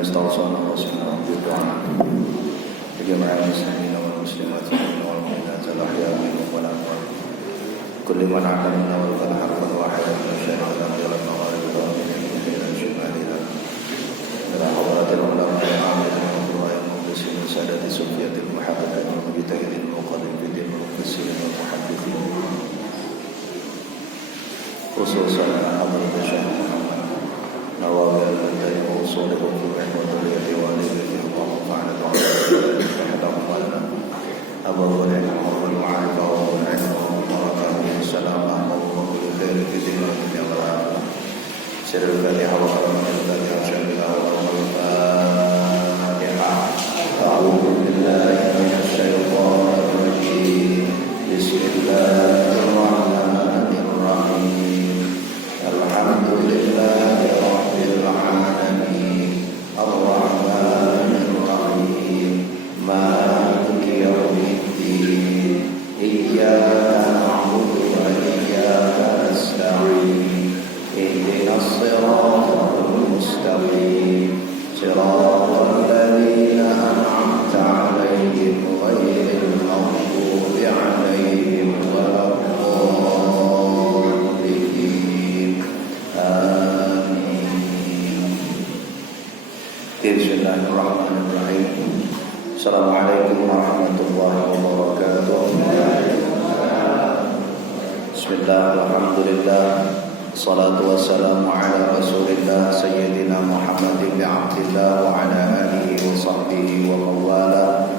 استوصانا وصينا بالدعاء لجميع المسلمين والمسلمات والمؤمنات الأحياء منهم والأموات كل من علمنا ولقد حرفا واحدا من شرعنا إلى المغارب والمغرب إلى شمالنا إلى حضرات العلماء العاملين والقراء المخلصين سادة سفية المحببين ومجتهد المقدمين المفسرين والمحدثين خصوصا حضرة الشيخ محمد نواب البلدين ووصولهم في وذرية والدته اللهم فعل دعاء وحدهم لنا أبا ولنا والمعرفة والعلم والبركة والسلامة وكل خير في دين الدنيا والآخرة سر الفاتحة وكرم الفاتحة شاملة والفاتحة أعوذ بالله من الشيطان الرجيم بسم الله الرحمن الرحيم الحمد لله رب العالمين الرحمن الرحيم مالك يوم الدين إياك نعبد وإياك نستعين اهدنا الصراط المستقيم صراط الذين أنعمت عليهم غير المغضوب عليهم ولا الضالين آمين. Bismillahirrahmanirrahim. Assalamualaikum warahmatullahi wabarakatuh. Bismillah, alhamdulillah, salatu wassalamu ala rasulillah sayyidina Muhammad ibn Abdillah wa ala alihi wa sahbihi wa mawala.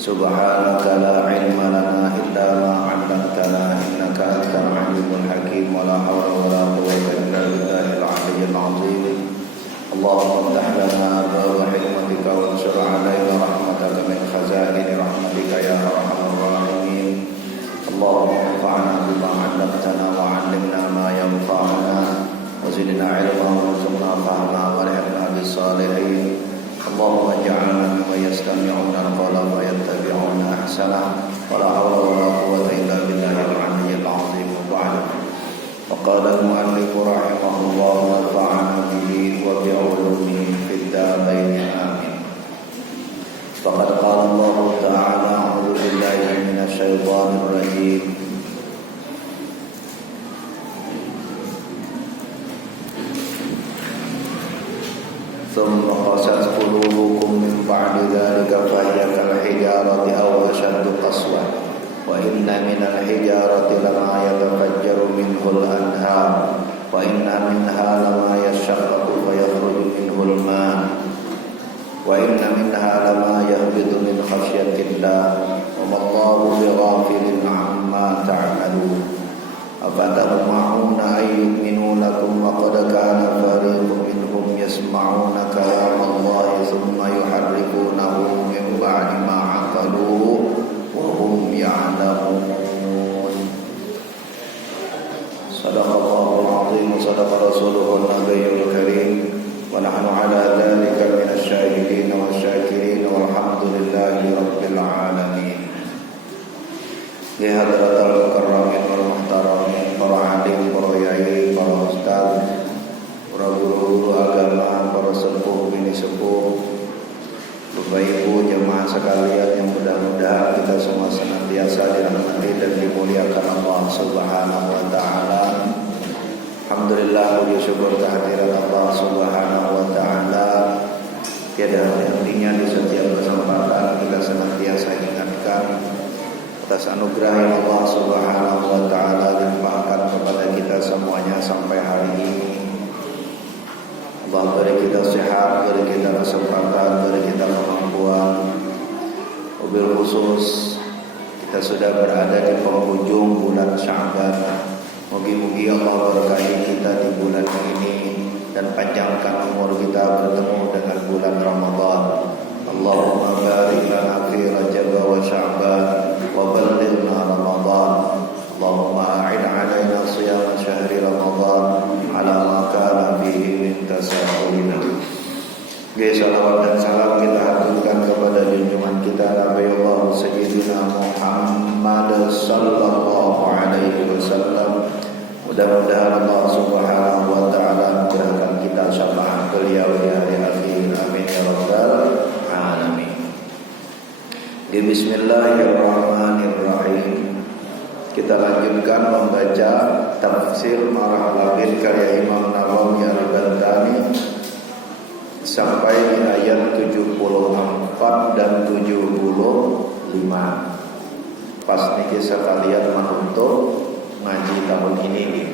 Subhanaka la ilma lana illa ma 'allamtana innaka antal alimul hakim wa la hawla wa la quwwata illa billahil aliyyil azim. Allahumma iftah lana abwaaba hikmatika wansur 'alaina rahmataka min khazaini rahmatika ya arhamar rahimin. Allahumma anfa'na bima 'allamtana wa 'allimna ma yanfa'una wa zidna 'ilman warzuqna fahma walhiqna bis salihin. Allahumma ij'alna mimman yastami'una al-qawla wa yattabi'una ahsanah wa la hawla wa la quwwata illa billahil 'aliyyil 'azim. وقال المؤلف رحمه الله ونفعنا به وبعلومه في الدارين آمين. فقد قال الله تعالى أعوذ بالله من الشيطان الرجيم ثم قست قلوبكم من بعد ذلك فهي كالحجارة أو أشد قسوة وإن من الحجارة لما يتفجر منه الأنهار وإن منها لما يشقق فيخرج منه الماء وإن منها لما يهبط من خشية الله وما الله بغافل عما تعملون أفتطمعون أن يؤمنوا لكم وقد كان فريق منهم يسمعون كلام الله ثم يحرفونه من بعد ما عقلوه وهم يعلمون. صدق الله العظيم وصدق رسوله النبي الكريم ونحن على ذلك من الشاهدين والشاكرين والحمد لله رب العالمين. Di hadratul mukarramin wal muhtaramin, para alim, para yai, para ustaz, para guru-guru agama, para sepuh bini sepuh, Bapak Ibu jemaah sekalian yang mudah-mudahan kita semua senantiasa dirahmati dan dimuliakan Allah Subhanahu wa taala. Alhamdulillah, puji syukur kehadiran Allah Subhanahu wa taala. Tiada henti-hentinya di setiap kesempatan kita senantiasa ingatkan atas anugerah yang Allah Subhanahu wa taala limpahkan kepada kita semuanya sampai hari ini. Allah beri kita sehat, beri kita kesempatan, beri kita kemampuan. Wabil khusus kita sudah berada di penghujung bulan Sya'ban. Mugi-mugi Allah berkahi kita di bulan ini dan panjangkan umur kita bertemu dengan bulan Ramadan. Allahumma barik lana fi Rajab wa Sya'ban wa ballighna Ramadan. Allahumma a'in 'alaina shiyam syahri Ramadan ala ma kana bihi min tasawwurina. Salawat dan salam kita haturkan kepada junjungan kita Nabi Allah Sayyidina Muhammad sallallahu alaihi wasallam. Mudah-mudahan Allah Subhanahu wa taala mudahkan kita syafaat beliau di hari akhir. Amin Bismillahirrahmanirrahim. Kita lanjutkan membaca tafsir Marah Labid karya Imam Nawawi Al-Bantani sampai di ayat 74 dan 75. Pas niki sekalian menutup ngaji tahun ini nih.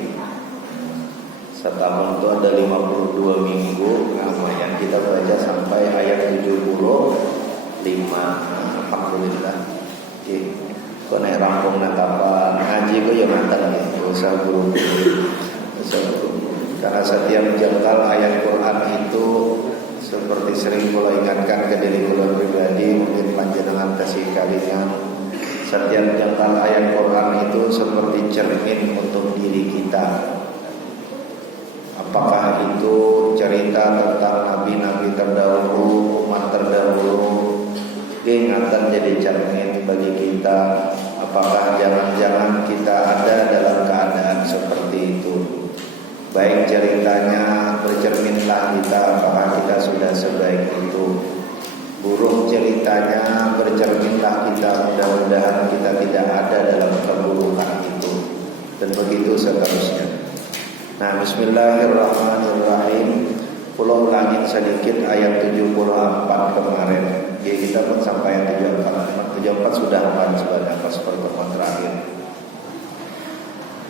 Setahun itu ada 52 minggu. Lumayan kita baca sampai ayat 75. Alhamdulillah. Oke. Kau naik rampung nak apa ngaji kau yang mantan ya. Usah guru. Karena setiap jengkal ayat Quran itu seperti sering kula ingatkan ke diri kula pribadi, mungkin panjenengan kasih kalian. Setiap jengkal ayat Quran itu seperti cermin untuk diri kita. Apakah itu cerita tentang nabi-nabi terdahulu, umat terdahulu, ingatan jadi cermin bagi kita. Apakah jangan-jangan kita ada dalam keadaan seperti itu? Baik ceritanya bercerminlah kita apakah kita sudah sebaik itu. Buruk ceritanya bercerminlah kita, mudah-mudahan kita tidak ada dalam keburukan itu. Dan begitu seterusnya. Nah, bismillahirrahmanirrahim. Pulau ulangin sedikit ayat 74 kemarin. Jadi kita pun sampai ayat 74. 74 sudah akan sebagai pas pertemuan terakhir.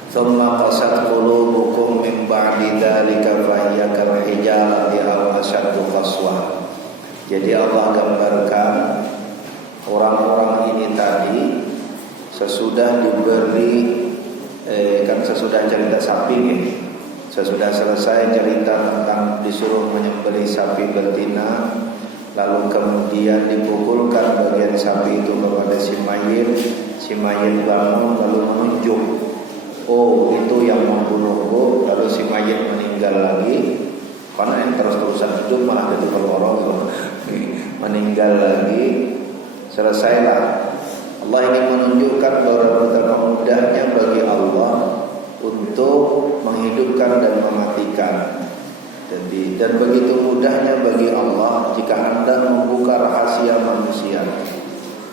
Thumma qasat qulubukum min ba'di dzalika fa hiya kal hijarati aw ashaddu qaswa. Jadi Allah gambarkan orang-orang ini tadi sesudah diberi sesudah cerita sapi ini. Sesudah selesai cerita tentang disuruh menyembelih sapi betina, lalu kemudian dipukulkan bagian sapi itu kepada si mayit bangun lalu menunjuk, oh itu yang membunuhku, lalu si mayit meninggal lagi, karena yang terus-terusan hidup malah jadi berorong, meninggal lagi, selesailah. Allah ingin menunjukkan bahwa betapa mudahnya bagi Allah untuk menghidupkan dan mematikan. Dan begitu mudahnya bagi Allah jika Anda membuka rahasia manusia.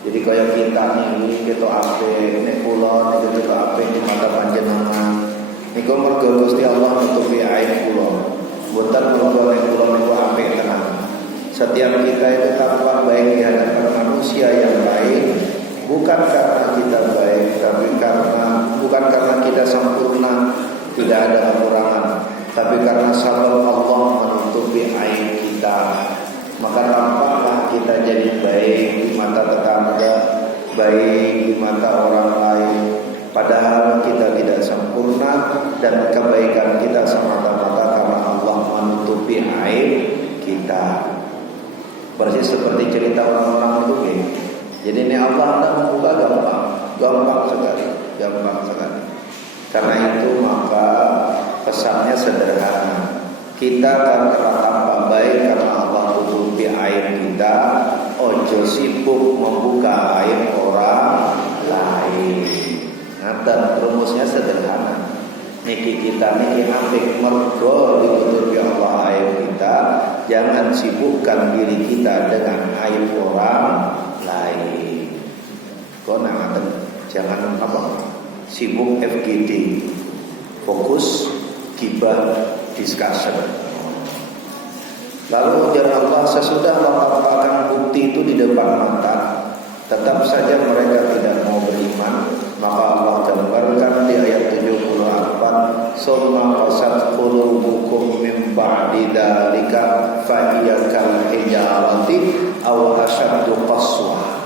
Jadi kayak kita ini kita ape, nek kula nek kita ape di mata panjenengan. Niku mergo Gusti Allah nutupi aib kula. Mboten mergo nek kula niku ape tenan. Setiap kita itu tampak baik di hadapan manusia yang baik, bukan karena kita baik, tapi bukan karena kita sempurna, tidak ada kekurangan, tapi karena sabab Allah menutupi aib kita. Maka tampaklah kita jadi baik di mata tetangga, baik di mata orang lain, padahal kita tidak sempurna dan kebaikan kita semata-mata karena Allah menutupi aib kita. Persis seperti cerita orang-orang itu gitu. Jadi ini Allah hendak membuka gampang sekali. Karena itu maka pesannya sederhana. Kita karena tambah baik karena Allah tutupi aib kita. Ojo sibuk membuka aib orang lain. Nah, rumusnya sederhana. Niki kita niki apik mergo ditutupi Allah aib kita. Jangan sibukkan diri kita dengan aib orang lain. Kau jangan sibuk FGD, fokus gibah discussion. Lalu ujar Allah sesudah melampaukan bukti itu di depan mata, tetap saja mereka tidak mau beriman. Maka Allah gambarkan di ayat 74, summa qasat qulubukum min ba'di dzalika fa hiya kal hijarati aw ashaddu qaswa.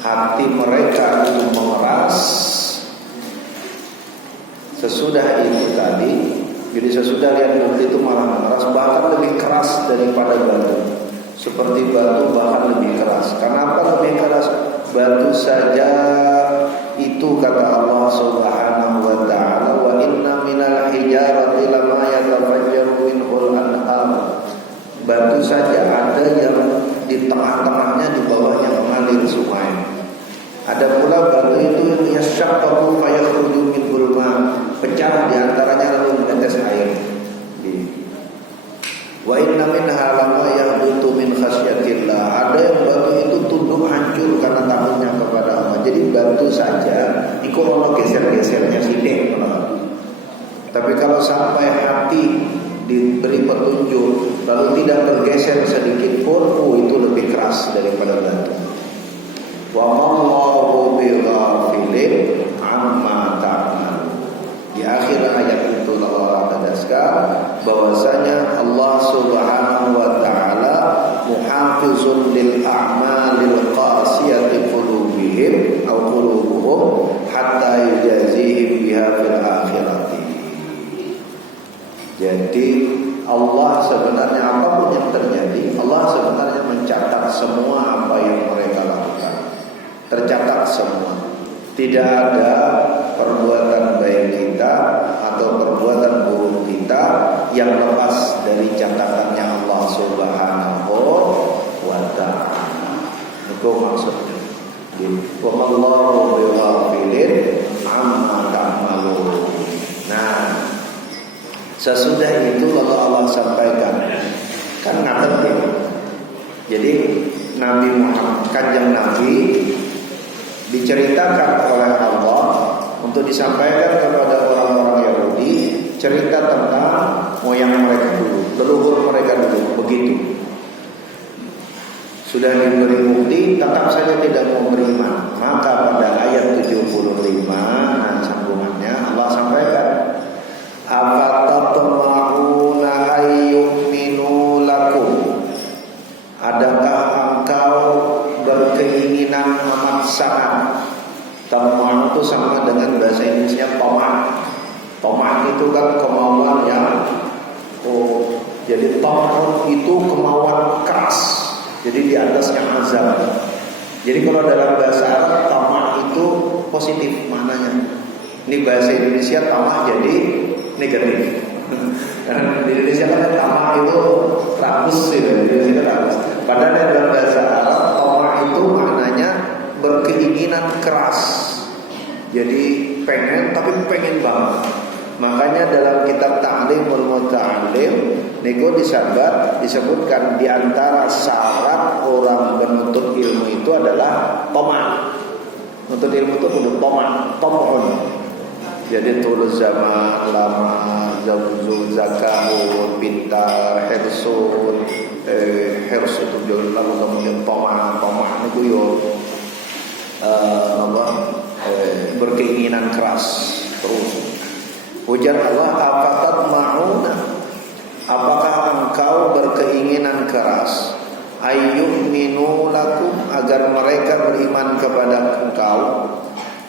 Hati mereka itu mengeras sesudah itu tadi. Jadi sesudah lihat bukti itu malah mengeras, bahkan lebih keras daripada batu. Seperti batu bahkan lebih keras. Kenapa lebih keras? Batu saja itu kata Allah Subhanahu wa ta'ala, wa inna minal hijarati lama yatafajjaru minhul anhar. Batu saja ada yang di tengah-tengahnya, di bawahnya mengalir sungai. Ada pula batu itu yang yashaqqaqu fayakhruju minhul ma, pecah di antaranya lalu menetes air. Wa inna minha lama yahbutu min khasyatillah. Ada yang batu itu tunduk hancur karena takutnya kepada bergesernya sidik. Tapi kalau sampai hati diberi petunjuk lalu tidak bergeser sedikit pun, itu lebih keras daripada batu. Wa mallahu bighafilin amma ta'mal. Di akhir ayat itu Allah tegaskan bahwasanya Allah Subhanahu wa taala muhafizun lil a'malil qasiyati qulubihim aw qulubuhum hatta yujazihim biha fil akhirati. Jadi Allah sebenarnya apapun yang terjadi, Allah sebenarnya mencatat semua apa yang mereka lakukan. Tercatat semua. Tidak ada perbuatan baik kita atau perbuatan buruk kita yang lepas dari catatannya Allah Subhanahu wa ta'ala. Itu maksudnya. Wa mallahu bighafilin amma ta'malun. Nah, sesudah itu lalu Allah sampaikan, kan ngaten ya. Jadi Nabi Muhammad, kanjeng Nabi diceritakan oleh Allah untuk disampaikan kepada orang-orang Yahudi cerita tentang moyang mereka dulu, leluhur mereka dulu, begitu. Sudah diberi bukti, tetap saja tidak mau beriman. Maka pada ayat 75, nah sambungannya Allah sampaikan, afatatma'una ayyuminu lakum. Adakah engkau berkeinginan amat sangat? Tamah itu sama dengan bahasa Indonesia tomah. Tomah itu kan kemauan yang jadi tomah itu kemauan keras. Jadi di atasnya azab. Jadi kalau dalam bahasa Arab tamah itu positif maknanya. Ini bahasa Indonesia tamah jadi negatif. Karena di Indonesia kan tamah itu rakus gitu. Di Indonesia rakus. Padahal dalam bahasa Arab tamah itu maknanya berkeinginan keras. Jadi pengen tapi pengen banget. Makanya dalam kitab Ta'limul Muta'allim niku disebutkan di antara syarat orang menuntut ilmu itu adalah tamah. Menuntut ilmu itu kudu tamah, tamun. Jadi tulus zaman lama, zawzul zakahun, pintar, hirsun, hirsun itu jual lalu kemudian tamah niku yo berkeinginan keras terus. Ujar Allah, afatat ma'una, apakah engkau berkeinginan keras ayyuminu lakum, agar mereka beriman kepada engkau.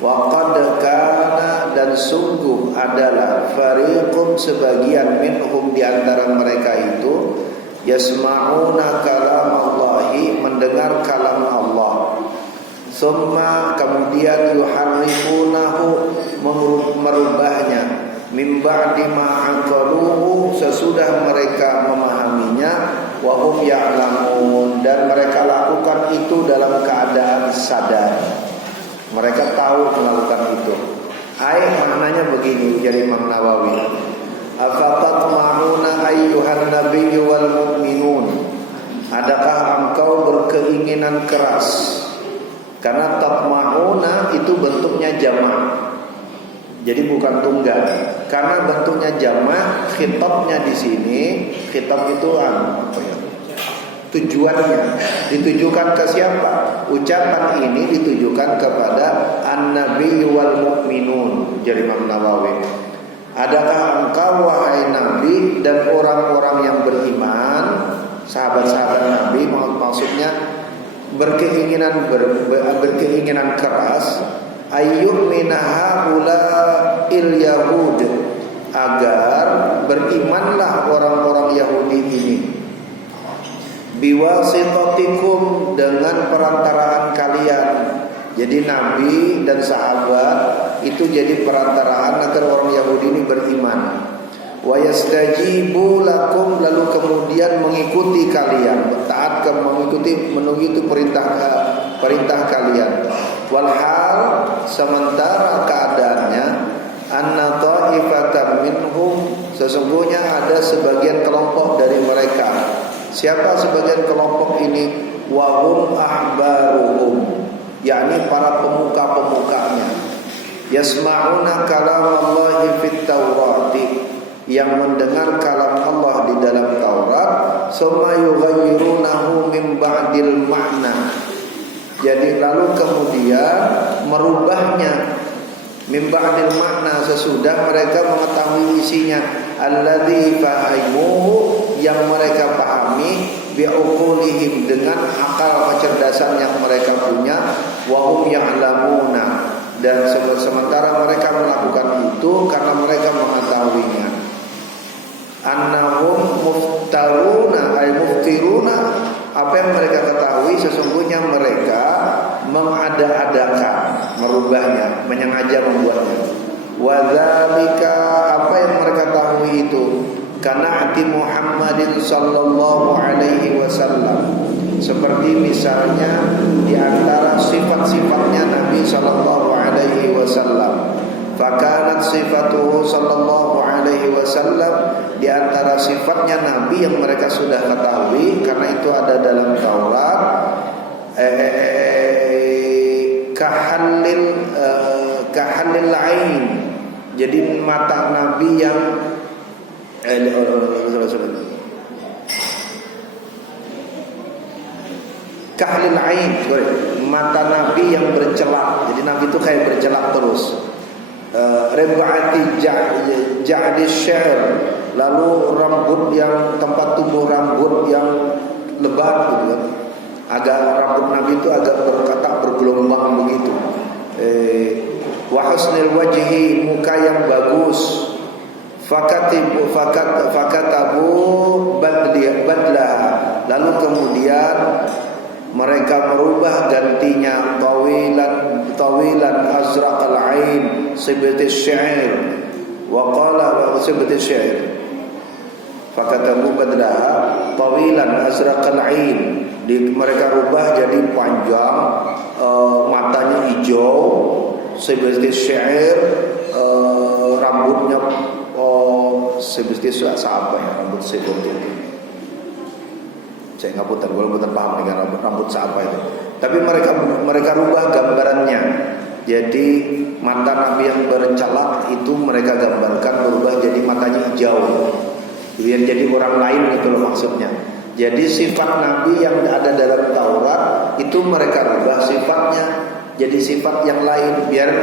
Wa qad kana, dan sungguh adalah fariqum, sebagian minhum di antara mereka itu yasma'una kalam Allahi, mendengar kalam Allah. Summa, kemudian yuharrifunahu, merubahnya, min ba'di ma aqaluhu, sesudah mereka memahaminya, wa hum ya'lamun, dan mereka lakukan itu dalam keadaan sadar. Mereka tahu melakukan itu. Maknanya begini, jadi Imam Nawawi, afatatma'una ayyuhan nabiyyu wal mu'minun, adakah engkau berkeinginan keras? Karena tatma'una itu bentuknya jamak, jadi bukan tunggal. Karena bentuknya jamak, khitabnya di sini, khitab itu tujuannya ditujukan ke siapa? Ucapan ini ditujukan kepada an-nabi wal mu'minun. Jadi Imam Nawawi, adakah engkau wahai Nabi dan orang-orang yang beriman, sahabat-sahabat Nabi, maksudnya berkeinginan keras, ayyumina haula il yahud, agar berimanlah orang-orang Yahudi ini, biwasitatikum, dengan perantaraan kalian. Jadi Nabi dan sahabat itu jadi perantaraan agar orang Yahudi ini beriman. Wa yastajibu lakum, lalu kemudian mengikuti kalian, taat mengikuti perintah kalian. Walhal, sementara keadaannya, anna ta'ifatan minhum, sesungguhnya ada sebagian kelompok dari mereka. Siapa sebagian kelompok ini? Wahum ahbaruhum, yakni para pemuka-pemukanya. yasma'una kalamallahi fit Taurati, yang mendengar kalam Allah di dalam Taurat, summa yughayyirunahu min ba'dil ma'na, jadi lalu kemudian merubahnya min ba'dil makna, sesudah mereka mengetahui isinya, alladzi fahimuhu, yang mereka pahami, bi'uqulihim, dengan akal kecerdasan yang mereka punya, wa hum ya'lamuna, dan sementara mereka melakukan itu karena mereka mengetahuinya, annahum muftaruna ay muftiruna, apa yang mereka ketahui sesungguhnya mereka mengada-adakan, merubahnya, menyengaja membuatnya. Wadzalika, apa yang mereka tahu itu, karena hati Muhammadin sallallahu alaihi wasallam, seperti misalnya di antara sifat-sifatnya Nabi sallallahu alaihi wasallam. Fakanat sifatuhu sallallahu alaihi wasallam, di antara sifatnya Nabi yang mereka sudah ketahui karena itu ada dalam Taurat, kahallil ain, jadi mata Nabi yang kahlil ain, mata Nabi yang bercelak, jadi Nabi itu kayak bercelak terus. Reb'ati ja'di syair, lalu rambut yang, tempat tumbuh rambut yang lebat gitu kan, agak rambut Nabi itu agak berkatak bergelombang begitu. Wa husnil wajhi, muka yang bagus. Fakatabu badlah, lalu kemudian mereka merubah gantinya, tawilan azraqal ain sibati syair, wa qala sibati syair. Fakatabu badlah tawilan azraqal ain, mereka rubah jadi panjang, matanya hijau, sibati syair, rambutnya sibati apa ya, rambut sibati itu saya nggak putar paham dengan rambut siapa itu. Tapi mereka rubah gambarannya. Jadi mata Nabi yang bercelak itu mereka gambarkan berubah jadi matanya hijau, biar jadi orang lain gitu loh maksudnya. Jadi sifat Nabi yang ada dalam Taurat itu mereka rubah sifatnya jadi sifat yang lain, biar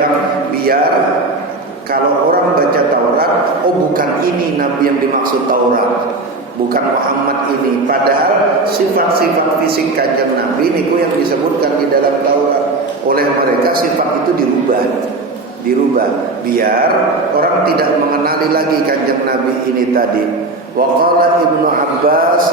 kalau orang baca Taurat, oh bukan ini Nabi yang dimaksud Taurat, bukan Muhammad ini. Padahal sifat-sifat fisik kanjeng Nabi niku yang disebutkan di dalam Taurat. Oleh mereka sifat itu dirubah biar orang tidak mengenali lagi kanjeng Nabi ini tadi. Wa qala Ibnu Abbas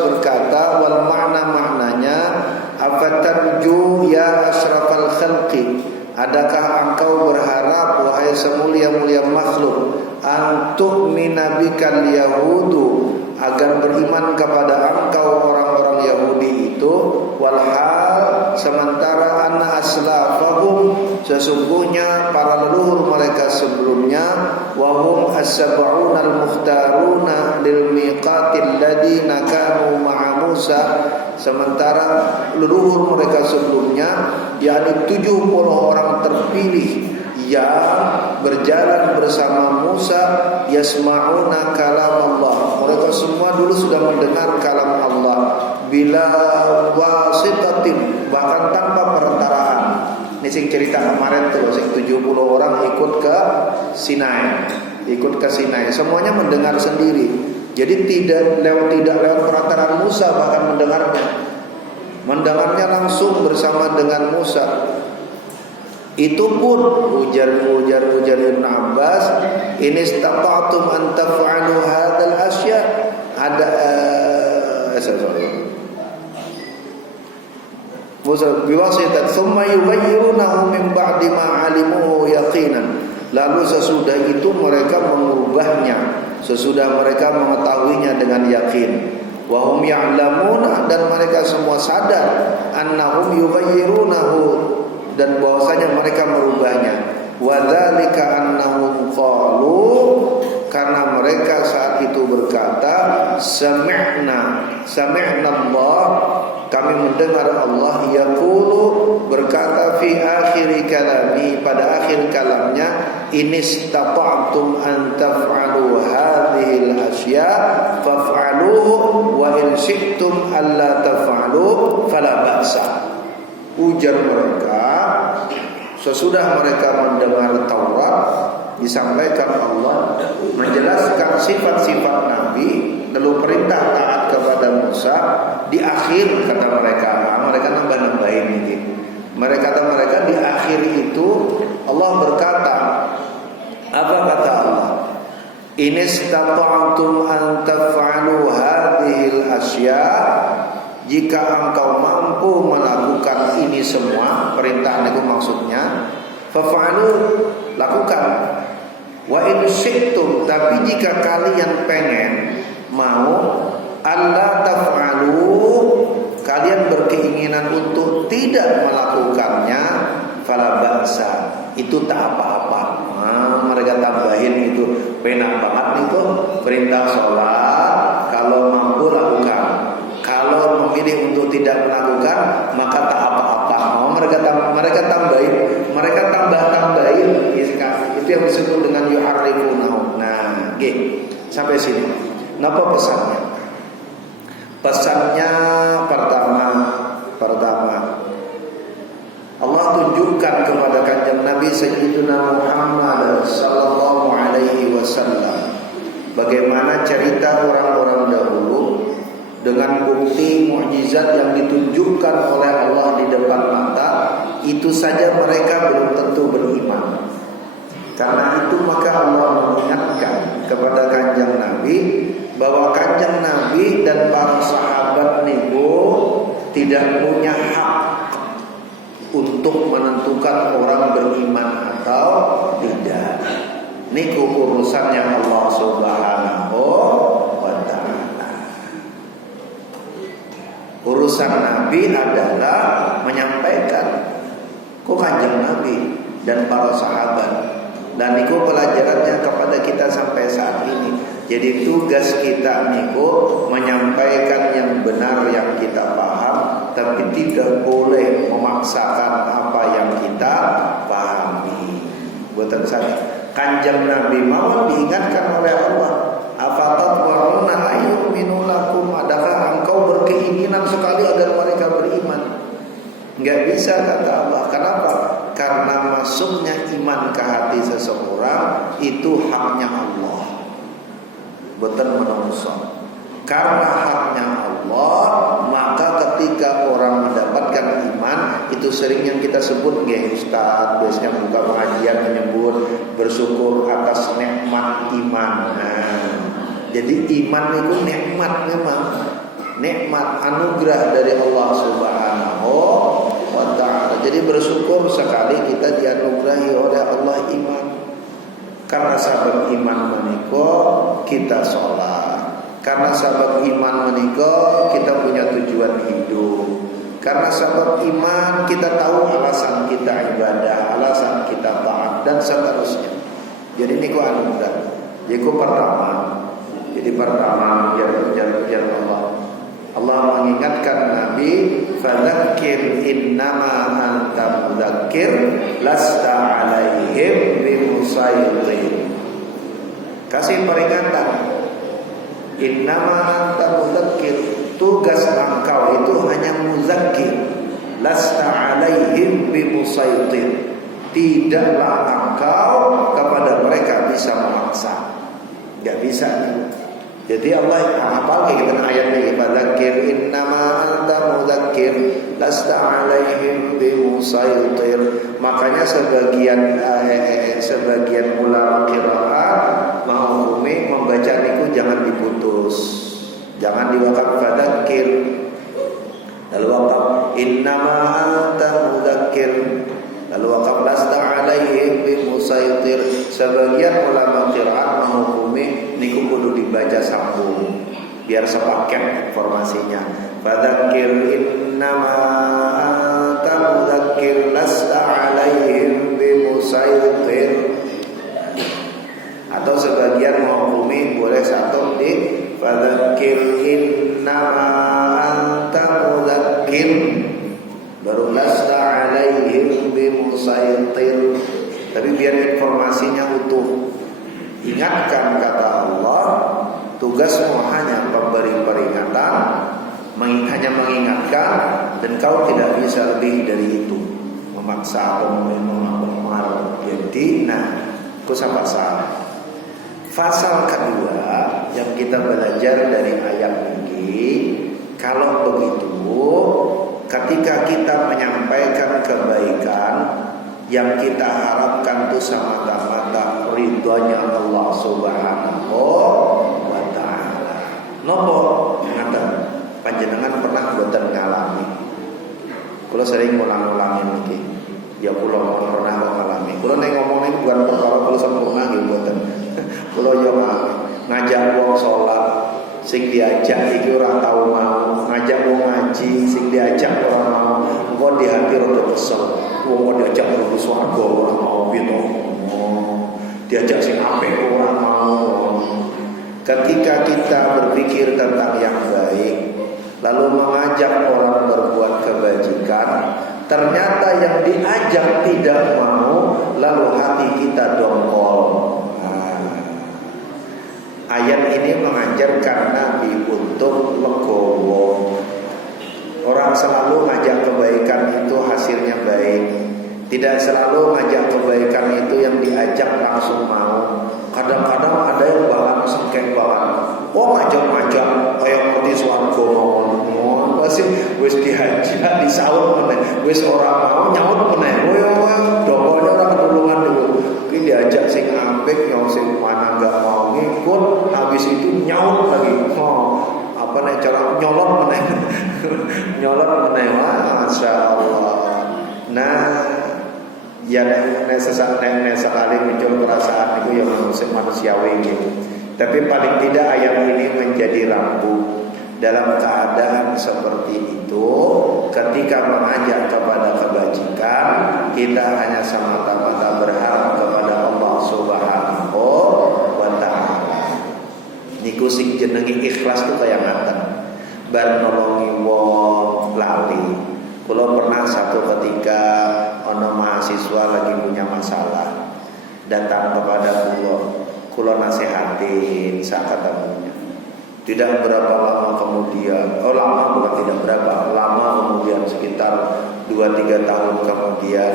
berkata, wal maknanya afatarju ya asyrafal khalqi, adakah engkau berharap wahai semulia-mulia makhluk, antuh minabikal yahudu, agar beriman kepada engkau orang-orang Yahudi itu, walhal sementara anna aslafahum, sesungguhnya para leluhur mereka sebelumnya, wahum as-sab'una al-mukhtaruna lil miqatil ladina kanu ma'a Musa, sementara leluhur mereka sebelumnya yakni 70 orang terpilih yang berjalan bersama Musa, yasma'una kalam Allah, mereka semua dulu sudah mendengar kalam Allah, bila wasitatin, bahkan tanpa perantaraan. Ini sing cerita kemarin tuh, sing 70 orang ikut ke Sinai, semuanya mendengar sendiri. Jadi tidak lewat perantaraan Musa, bahkan mendengarnya langsung bersama dengan Musa. Itu pun ujar Ibnu Abbas, in istata'tum an taf'alu hadzal asya, ada Musa biwasitat thumma yughayyirunahu min ba'di ma 'alimuhu yaqinan, lalu sesudah itu mereka mengubahnya sesudah mereka mengetahuinya dengan yakin. Wa hum ya'lamuna, dan mereka semua sadar, annahum yughayyirunahu, dan bahwasanya mereka merubahnya. Wa dzalika annahum qalu, karena mereka saat itu berkata, sami'na Allah kami mendengar Allah yaqulu berkata fi akhir kalami, pada akhir kalamnya, in istata'tum an taf'alu hadhihi al-asya faf'aluhu wa in syi'tum alla taf'alu fala ba'sa. Ujar mereka sesudah mereka mendengar Taurat, disampaikan Allah menjelaskan sifat-sifat Nabi, lalu perintah taat kepada Musa. Di akhir kata mereka nambah-nambahin ini. Mereka di akhir itu Allah berkata, apa kata Allah? In istata'tum an taf'alu hadhil asya, jika engkau mampu melakukan ini semua, perintah itu maksudnya, faf'alu, lakukan. Wa in syi'tum, tapi jika kalian pengen mau, alla taf'alu, kalian berkeinginan untuk tidak melakukannya, fala ba'sa, itu tak apa-apa. Mereka tambahin itu penak banget itu, perintah sholat kalau mampu lakukan, kalau memilih untuk tidak melakukan maka tak apa-apa. Mereka tambah-tambahin itu yang disebut dengan yuharrifunahu. Nah, sampai sini. Napa pesannya? Pesannya pertama Allah tunjukkan kepada kanjeng Nabi Sayyidina Muhammad sallallahu alaihi wasallam bagaimana cerita orang-orang dahulu dengan bukti mukjizat yang ditunjukkan oleh Allah di depan mata. Itu saja mereka belum tentu beriman. Karena itu maka Allah mengingatkan kepada kanjeng Nabi bahwa kanjeng Nabi dan para sahabat niku tidak punya hak untuk menentukan orang beriman atau tidak. Niku urusannya Allah Subhanahu wa ta'ala. Urusan Nabi adalah menyampaikan ku kanjeng Nabi dan para sahabat. Dan niku pelajarannya kepada kita sampai saat ini. Jadi tugas kita niku menyampaikan yang benar yang kita paham, tapi tidak boleh memaksakan apa yang kita pahami. Buatan saya kanjeng Nabi mau diingatkan oleh Allah, afatatma'una ayyuminu lakum, adakah engkau berkeinginan sekali agar mereka beriman? Enggak bisa kata Allah. Kenapa? Karena masuknya iman ke hati seseorang itu haknya Allah, bukan manusia. Karena haknya Allah, maka ketika orang mendapatkan iman, itu sering yang kita sebut Ustaz biasanya buka pengajian menyebut bersyukur atas nikmat iman. Jadi iman itu nikmat, memang nikmat anugerah dari Allah Subhanahu wa ta'ala. Jadi bersyukur sekali kita dianugerahi oleh Allah iman. Karena sabab iman menika kita sholat. Karena sabab iman menika kita punya tujuan hidup. Karena sabab iman kita tahu alasan kita ibadah, alasan kita taat dan seterusnya. Jadi niku anugerah. Jadi pertama ujar Allah. Allah mengingatkan Nabi, fadzakir innama anta mudzakir lasta alaihim bimusaytir. Kasih peringatan, innama anta mudzakir, tugas engkau itu hanya mudzakir, lasta alaihim bimusaytir. Tidaklah engkau kepada mereka bisa memaksa. Enggak bisa. Jadi Allah hafal kita ayatnya, fadzakir innama anta mudzakir lasta alaihim bimusaytir. Makanya sebagian ulama qiraat menghukumi membaca niku jangan diputus. Jangan diwakaf fadzakir. Lalu wakaf innama anta mudzakir. Lalu wakaf lasta alaihim bimusaytir. Sebagian ulama qiraat menghukumi niku kudu dibaca sambung biar sepaket informasinya. Fadzakir innama anta mudzakir lasta alaihim bimusaytir. Atau sebagian menghukumi boleh satu di fadzakir innama anta mudzakir baru lasta alaihim bimusaitir. Tapi biar informasinya utuh. Ingatkan kata Allah, tugasmu hanya memberi peringatan, hanya mengingatkan, dan kau tidak bisa lebih dari itu, memaksa atau memarah. Jadi, kusah pasal kedua yang kita belajar dari ayat ini, kalau begitu, ketika kita menyampaikan kebaikan, yang kita harapkan itu semata-mata ridhonya Allah Subhanahu wa ta'ala. Nopo ngaten panjenengan pernah boten ngalami. Kula sering ngulang-ulangin iki. Ya kula pernah ngalami. Kula nek ngomongin bukan perkara kula sempurna nggih boten. Kula yo ngajak wong salat sing diajak iki ora tau mau, ngajak wong ngaji sing diajak ora mau. Engko di hati rada kesel. Wong diajak mlebu swarga ora mau pito. Diajak sing apik ora mau. Ketika kita berpikir tentang yang baik, lalu mengajak orang berbuat kebajikan, ternyata yang diajak tidak mau, lalu hati kita dongkol. Ayat ini mengajarkan Nabi untuk legowo. Orang selalu ngajak kebaikan itu hasilnya baik. Tidak selalu ngajak kebaikan itu yang diajak langsung mau. Kadang-kadang ada yang bahan sengkek banget. Oh ngajak-ngajak kayak ngerti swarga mau. Pasti wis diajak disaut meneh. Wis orang mau nyaut meneh. Dokonya orang ketulungan dulu. Ki diajak sing apik yang sing mana enggak mau ngikut, habis itu nyaut lagi. Apa nek cara nyolot meneh. Nyolot meneh. Masyaallah. Nah, ya nek sekali muncul perasaan itu yang manusiawi gitu. Tapi paling tidak ayat ini menjadi rambu dalam keadaan seperti itu. Ketika mengajak kepada kebajikan, kita hanya semata-mata berharap kepada Allah Subhanahu wa ta'ala. Niku sing jenenge ikhlas itu kaya ngaten. Bar nolongi wong lali. Kula pernah satu ketika ono mahasiswa lagi punya masalah, datang kepada kula nasihatin saat ketemunya. Tidak berapa lama kemudian, lama bukan tidak berapa, lama kemudian sekitar 2-3 tahun kemudian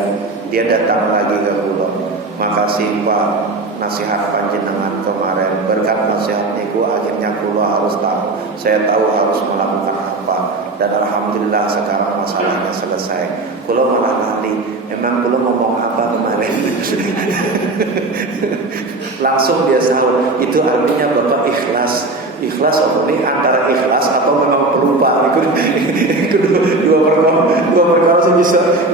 dia datang lagi ke kula. Makasih Pak, nasihat panjenengan kemarin, berkat nasihat niku akhirnya kula harus tahu. Saya tahu harus melakukan apa, dan alhamdulillah sekarang masalahnya selesai. Kula malah lali, emang kula ngomong apa kemarin? Langsung dia sahur, itu artinya Bapak ikhlas. Ikhlas ini antara ikhlas atau memang pelupa. Itu dua perkara sih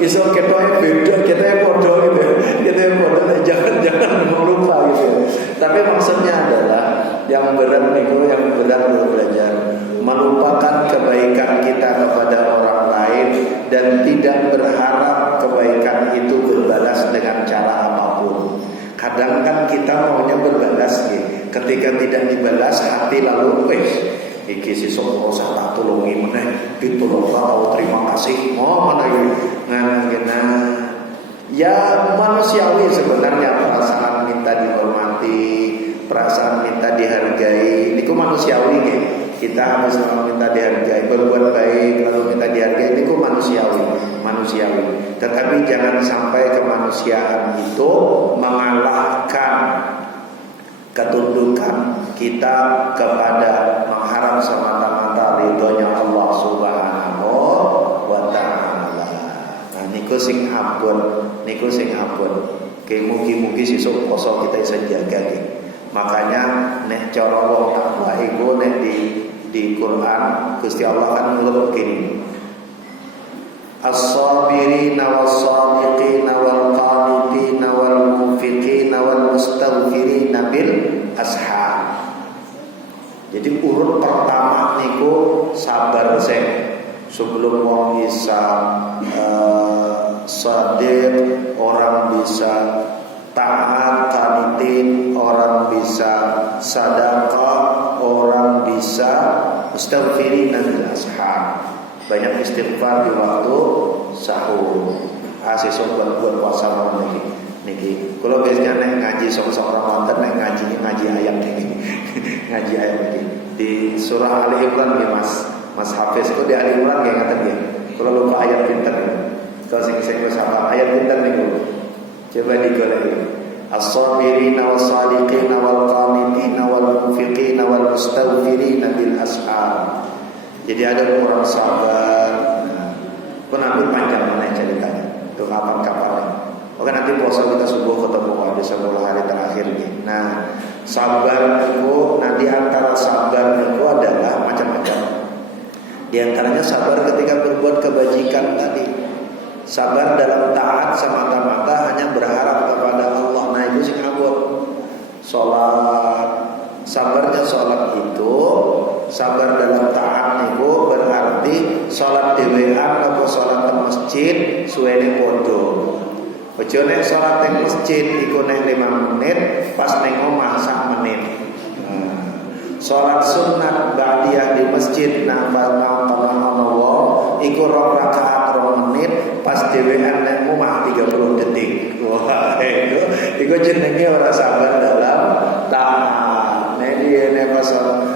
bisa kita beda, kita yang bodoh gitu. Kita yang bodoh, jangan lupa gitu. Tapi maksudnya adalah yang berat itu, yang berat belajar melupakan kebaikan kita kepada orang lain dan tidak berharap kebaikan itu berbalas dengan cara apapun. Kadang kan kita maunya berbalas gitu. Ketika tidak dibalas hati lalu iki si sapa tak tulungi meneh ditulung tahu terima kasih mana ya manusiawi sebenarnya perasaan minta dihormati, perasaan minta dihargai niku manusiawi nggih. Kita harus minta dihargai, berbuat baik lalu minta dihargai niku manusiawi. Tetapi jangan sampai kemanusiaan itu mengalahkan ketundukan kita kepada mengharap semata-mata ridhonya Allah Subhanahu wa ta'ala. Nah niku sing ampun. Mugi-mugi sesuk poso kita bisa jaga iki. Makanya nek cara wong takwa iku nek di Quran Gusti Allah kan ngeluh begini. As-sabirina was-sadiqina wal-qanitina wal-munfiqina wal-mustaghfirina bil ashar. Jadi urut pertama niku sabar sebelum wong bisa sadiq, orang bisa taat qanitin, orang bisa sedekah, orang bisa mustaghfirina bil ashar. Banyak istighfar di waktu sahur. Sesuk buat puasa malam niki. Kalau biasanya nek ngaji sok-sok Ramadan nek ngaji ayat niki. Ngaji ayat niki. Di surah Ali Imran nggih Mas Hafiz kok di Ali Imran nggih ngaten nggih. Kalau lupa ayat pinter. Kalau sing wis hafal ayat pinter niku. Coba digoleki. As-sabirina was-sadiqina wal-qanitina wal-munfiqina wal-mustaghfirina bil ashar. Jadi ada orang sabar. Penampilan panjang mana ceritanya. Itu kapan-kapan. Oke, nanti puasa kita subuh ketemu ada 10 hari terakhir nih. Nah, sabar itu nanti antara sabar itu adalah macam-macam. Di antaranya sabar ketika berbuat kebajikan tadi. Sabar dalam taat semata-mata hanya berharap kepada Allah. Nah, itu sing abot. Salat. Sabarnya salat itu sabar dalam taat niku berarti salat dhewean atau salat di masjid suwene padha. Aja nek salat di masjid iku nek 5 menit, pas ning omah sak menit. Salat sunat ba'diyah di masjid nambah Allah iku 2 rakaat 2 menit, pas dhewean ning omah 30 detik. Wah, iku jenenge ora sabar dalam taat.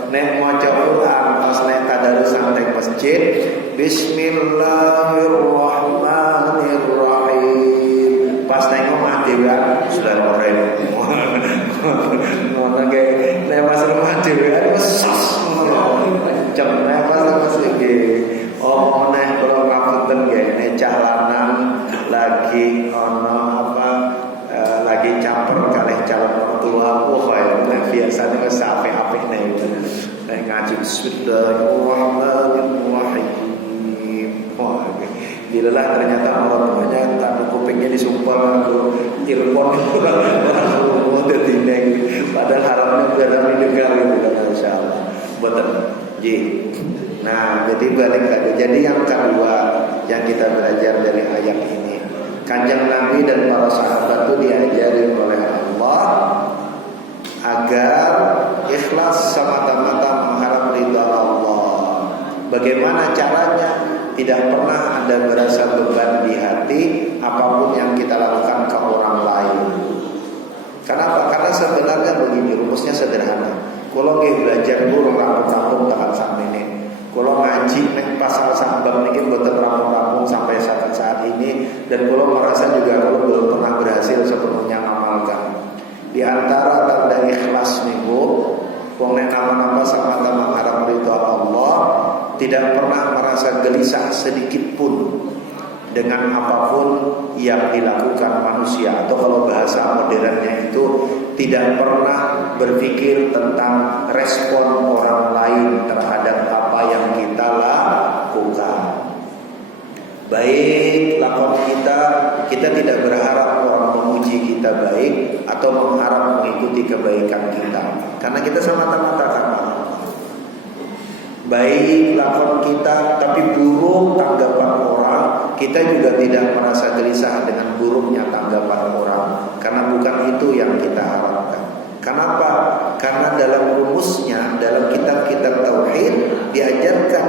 Nek maca Quran pas nek tadarusan teng masjid Bismillahirrahmanirrahim pas nek omah dhewean sudah keren ngono ge nek pas omah dhewean wis jam nek pas iki nek kula ngapunten nggih nek calanan lagi ono lagi campur kalih calon mertua biasanya wis apik-apik nek ngaji bismillahirrahmanirrahim. Wah, bila ternyata orang tuanya tak kupingnya disumpel aku telepon mau tertineng padahal harapnya biar didengar gitu kan insyaallah. Betul. Nah, jadi balik lagi. Jadi yang kedua yang kita belajar dari ayat ini, Kanjeng Nabi dan para sahabat itu diajari oleh Allah agar ikhlas semata-mata mengharap ridha Allah. Bagaimana caranya? Tidak pernah ada berasa beban di hati apapun yang kita lakukan ke orang lain. Kenapa? Karena sebenarnya begini, rumusnya sederhana. Kalau nggih belajar guru rampung-rampung tahan samene. Kalau ngaji nek pasal sambang niki mboten rampung-rampung sampai saat ini, dan kalau merasa juga kalau belum pernah berhasil sepenuhnya amalkan. Di antara tanda ikhlas niku wong nek nama-nama sama-sama mengharap ridha Allah, tidak pernah merasa gelisah sedikit pun dengan apapun yang dilakukan manusia, atau kalau bahasa modernnya itu tidak pernah berpikir tentang respon orang lain terhadap apa yang kita lakukan. Baik lakon kita tidak berharap orang memuji kita baik atau mengharap mengikuti kebaikan kita, karena kita semata-mata karena Allah. Baik lakon kita tapi buruk tanggapan orang, kita juga tidak merasa gelisah dengan buruknya tanggapan orang, karena bukan itu yang kita harapkan. Kenapa? Karena dalam rumusnya, dalam kitab-kitab tauhid diajarkan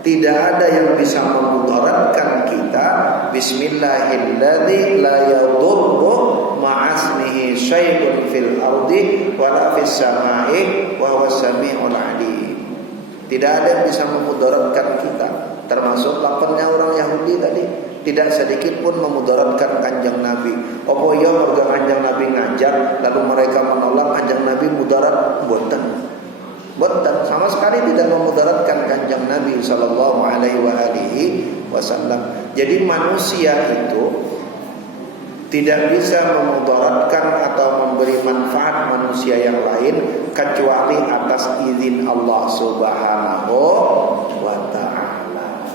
tidak ada yang bisa memudaratkan kita. Bismillahilladzi la yadurru ma'asmihi syai'un fil ardi wala fis samai wa huwas samiul alim. Tidak ada yang bisa memudaratkan kita, termasuk lakonnya orang Yahudi tadi. Tidak sedikit pun memudaratkan Kanjeng Nabi. Apa ya warga Kanjeng Nabi ngajar lalu mereka menolak Kanjeng Nabi mudarat? Boten, sama sekali tidak memudaratkan Kanjeng Nabi sallallahu alaihi wasallam. Jadi manusia itu tidak bisa memudaratkan atau memberi manfaat manusia yang lain kecuali atas izin Allah Subhanahu wa taala.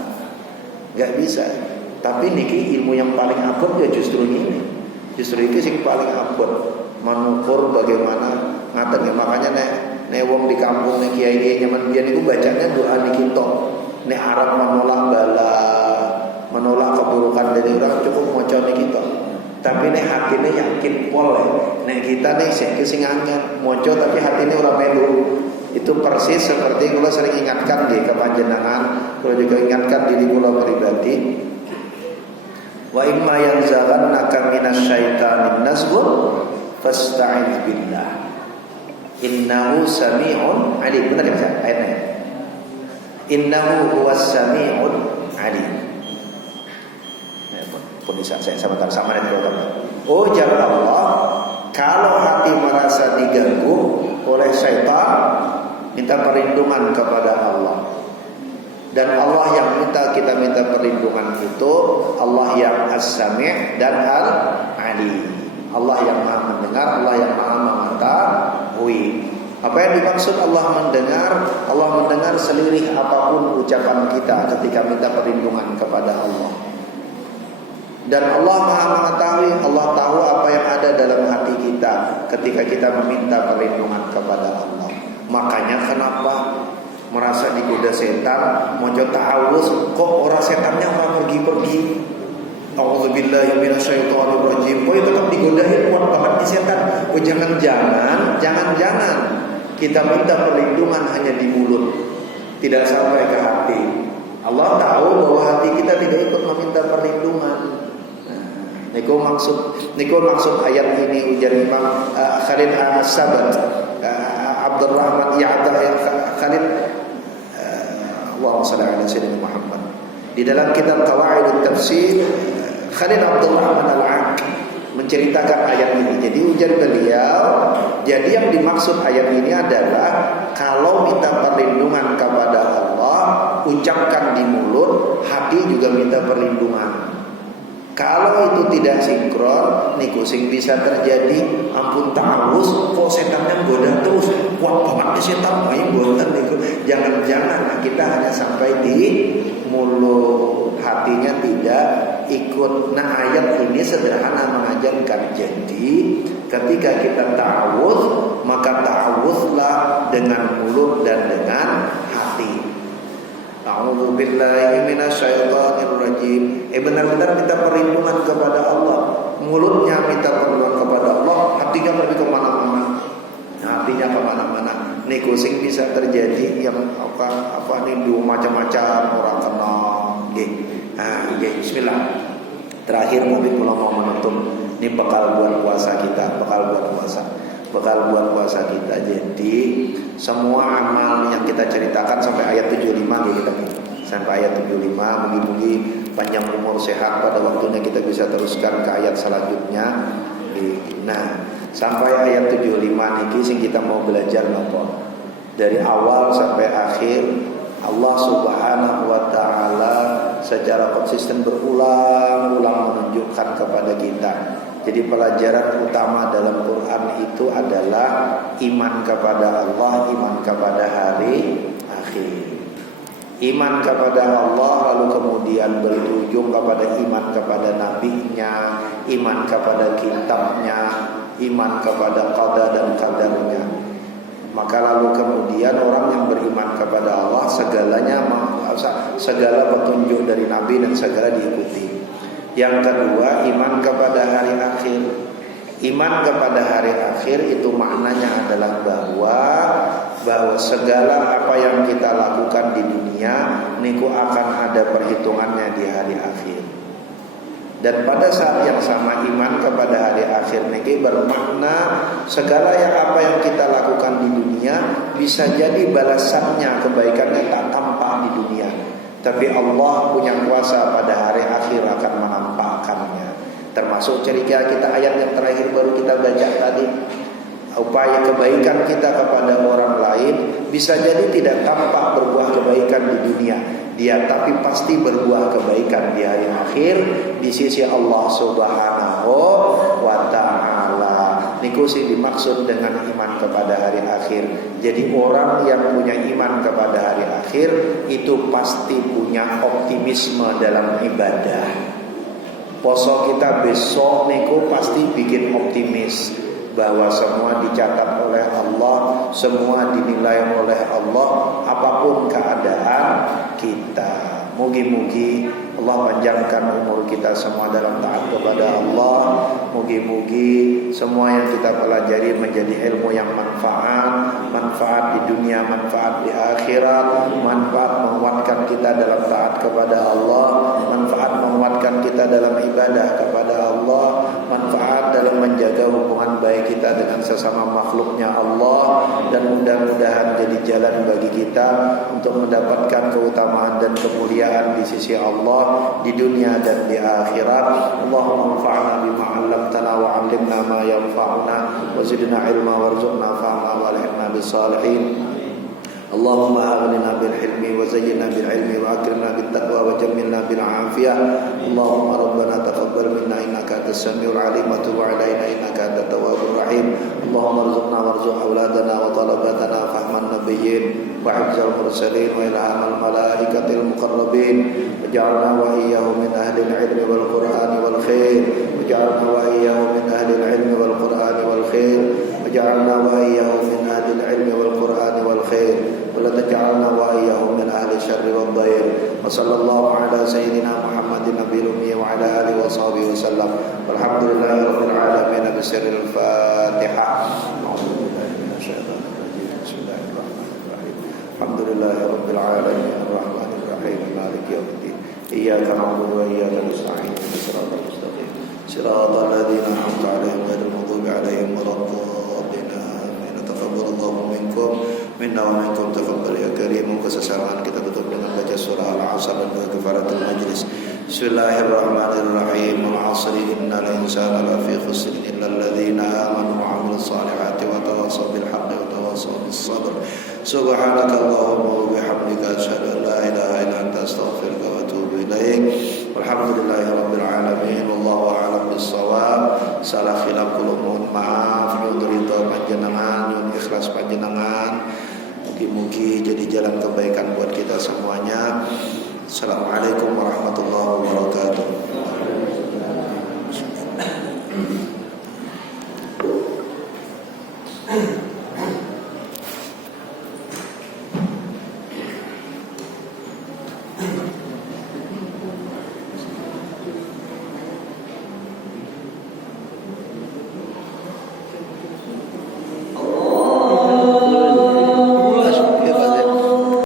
Enggak bisa. Tapi niki ilmu yang paling abot ya justru ini. Justru ini sing paling abot. Mengukur bagaimana ngaten, makanya nek wong di kampung nek kiai nyaman biyen niku bacanya doa niki tok. Nek arep menolak bala, menolak keburukan dari orang cukup maca niki tok. Tapi nek hatine yakin pol nek kita nek sing angel maca tapi hatine ora melu. Itu persis seperti kula sering ingatkan nggih ke panjenengan, kula juga ingatkan diri kula pribadi. Wa imma yanzaghannaka minasyaitani nazghun fasta'iz billah. Innahu sami'un alim. Benar kan ayatnya? Innahu huwas sami'un alim. Pun bisa saya sama dengan Allah. Oh jangan Allah, kalau hati merasa diganggu oleh syaitan, minta perlindungan kepada Allah. Dan Allah yang kita minta perlindungan itu Allah yang As-Sami' dan Al-Alim. Allah yang Maha mendengar, Allah yang Maha mengetahui. Apa yang dimaksud Allah mendengar? Allah mendengar seluruh apapun ucapan kita ketika minta perlindungan kepada Allah. Dan Allah Maha mengetahui, Allah tahu apa yang ada dalam hati kita ketika kita meminta perlindungan kepada Allah. Makanya kenapa merasa digoda setan, mojo ta'awuz, kok orang setannya malah pergi-pergi. A'udzubillahi minasyaitonirrajim. Kok tetap digodain kuat banget di setan. Oh jangan-jangan kita minta perlindungan hanya di mulut, tidak sampai ke hati. Allah tahu bahwa hati kita tidak ikut meminta perlindungan. Niku maksud ayat ini ujar Imam Khalil As-Sabat Abdurrahman Khalil Allahumma shalli ala sayyidina Muhammad. Di dalam kitab Qawaidut Tafsir Khalil Abdurrahman Al-Aq menceritakan ayat ini. Jadi ujar beliau, jadi yang dimaksud ayat ini adalah kalau minta perlindungan kepada Allah, ucapkan di mulut, hati juga minta perlindungan. Kalau itu tidak sinkron, niku sing bisa terjadi. Ampun ta'awuz, kok setannya goda terus. Wah banget setan main boten niku. Jangan-jangan kita hanya sampai di mulut, hatinya tidak ikut. Nah ayat ini sederhana mengajarkan. Jadi ketika kita ta'awuz, maka ta'awuzlah dengan mulut dan dengan hati. A'udzubillahi minasyaitonirrajim. Benar-benar minta perlindungan kepada Allah. Mulutnya minta perlindungan kepada Allah, hatinya pergi kemana-mana. Hatinya kemana-mana. Niku sing bisa terjadi yang apa nih macam-macam orang kenal. Bismillah. Terakhir mungkin kalau mau menutup, ini bekal buat puasa kita, bekal buat puasa kita. Jadi semua amal yang kita ceritakan sampai ayat 75 kita sampai ayat 75, mugi-mugi panjang umur sehat pada waktunya kita bisa teruskan ke ayat selanjutnya. Nah, sampai ayat 75 niki sing kita mau belajar napa? Dari awal sampai akhir Allah Subhanahu wa taala secara konsisten berulang-ulang menunjukkan kepada kita. Jadi pelajaran utama dalam Quran itu adalah iman kepada Allah, iman kepada hari akhir. Iman kepada Allah lalu kemudian berujung kepada iman kepada nabinya, iman kepada kitabnya, iman kepada qada dan qadarnya. Maka lalu kemudian orang yang beriman kepada Allah segala petunjuk dari nabi dan segala diikuti. Yang kedua, iman kepada hari akhir. Iman kepada hari akhir itu maknanya adalah bahwa segala apa yang kita lakukan di dunia niku akan ada perhitungannya di hari akhir. Dan pada saat yang sama iman kepada hari akhir niki bermakna segala apa yang kita lakukan di dunia bisa jadi balasannya kebaikannya tak tampak di dunia. Tapi Allah punya kuasa pada hari akhir akan menampakkannya. Termasuk cerita kita ayat yang terakhir baru kita baca tadi. Upaya kebaikan kita kepada orang lain bisa jadi tidak tampak berbuah kebaikan di dunia. Dia tapi pasti berbuah kebaikan di hari akhir di sisi Allah Subhanahu wa taala. Niku sih dimaksud dengan iman kepada hari akhir. Jadi orang yang punya iman kepada hari akhir itu pasti punya optimisme dalam ibadah. Poso kita besok niku pasti bikin optimis bahwa semua dicatat oleh Allah, semua dinilai oleh Allah, apapun keadaan kita. Mugi-mugi Allah panjangkan umur kita semua dalam taat kepada Allah. Mugi-mugi semua yang kita pelajari menjadi ilmu yang manfaat manfaat di dunia, manfaat di akhirat, manfaat menguatkan kita dalam taat kepada Allah, manfaat menguatkan kita dalam ibadah kepada Allah, manfaat dalam menjaga hubungan baik kita dengan sesama makhluknya Allah, dan mudah-mudahan jadi jalan bagi kita untuk mendapatkan keutamaan dan kemuliaan di sisi Allah di dunia dan di akhirat. Allahumma anfa'na bima 'allamtana wa 'allimna ma yanfa'una wa zidna ilma warzuqna fahma wa alhiqna bis salihin. اللهم أغننا بالحلم وزينا بالعلم وأكرمنا بالتقوى وجملنا بالعافية. اللهم ربنا تقبل منا إنك أنت السميع العليم وتب علينا إنك أنت التواب الرحيم. اللهم ارزقنا وارزق أولادنا وطلبتنا فهم النبيين وحفظ المرسلين وإلهام الملائكة المقربين، وجعلنا وإياهم من أهل العلم والقرآن والخير، وجعلنا وإياهم من أهل العلم والقرآن والخير، وجعلنا وإياهم من أهل العلم والقرآن والخير، ولا تجعلنا وإياهم من أهل الشر والضير. وصلى الله على سيدنا محمد النبي الأمي وعلى آله وصحبه وسلم، والحمد لله رب العالمين بسر الفاتحة. بسم الله الرحمن الرحيم. الحمد لله رب العالمين الرحمن الرحيم مالك يوم الدين، إياك نعبد وإياك نستعين صراط المستقيم صراط الذين أنعمت عليهم غير المغضوب عليهم ولا الضالين آمين. تقبل الله منكم minna wa minkum, taqabbal ya karim. Kesesamaan kita tutup dengan baca surah Al-Asr dan kafaratul majlis. Bismillahirrahmanirrahim. Wal 'asri innal insana lafi khusr illa alladhina amanu wa 'amilus salihati wa tawassaw bil haqqi wa tawassaw bis sabr. Subhanaka Allahumma wa bihamdika asyhadu an la ilaha illa anta astaghfiruka wa atubu ilaik. Walhamdulillahi rabbil alamin. Wallahu a'lam bis-shawab. Salah khilaf kula mohon maaf, nyuwun ridho panjenengan, nyuwun ikhlas panjenengan. Mugi-mugi jadi jalan kebaikan buat kita semuanya. Assalamualaikum warahmatullahi wabarakatuh.